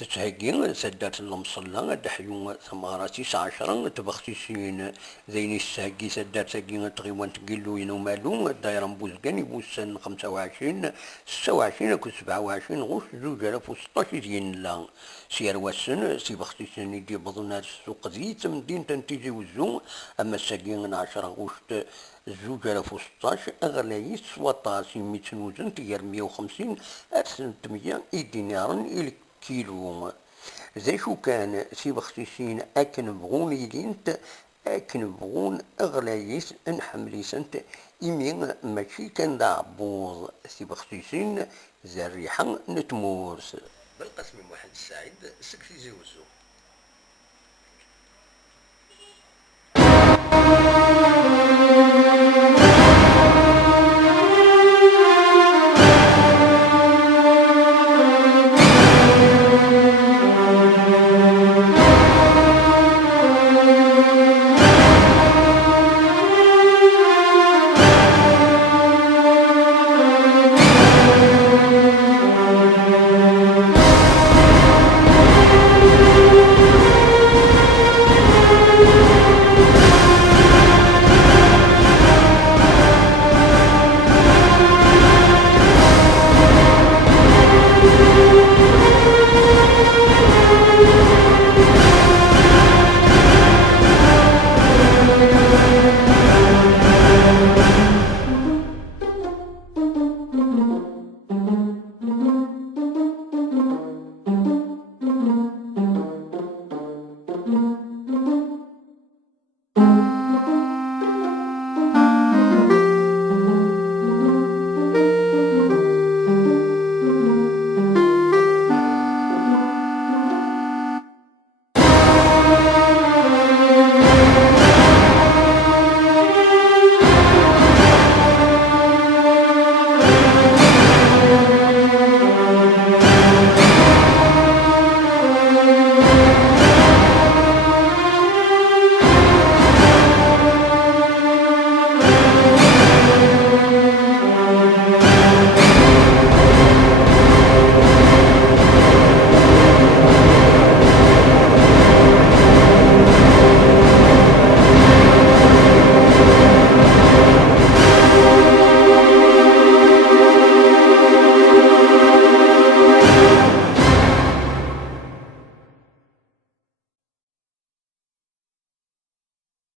تتهجين سدات المصلى دحيون ثمارة 19 تبختيسين ذيني الساقي سدات ساقين تغيوان تقلو ينو مالو دايرا بوزقان يبوسن 25 26 كو 27 غوش 2016 ديال لا سير واسن سي بختيسين يدي بضنا السوق زيت من دين تنتيجي وزو اما الساقين 10 غوش 2016 أغليس وطاسي 200 وزن تيار 150 300 دينار إلى كيلو. زي شو كان سي بختيسين أكن بغون يدينت أكن بغون أغليس نحملي سنت إمين ماشي كان دعبوظ سي بختيسين زي الريحة نتمورس بالقسم محمد السعيد سكسي زي وزو.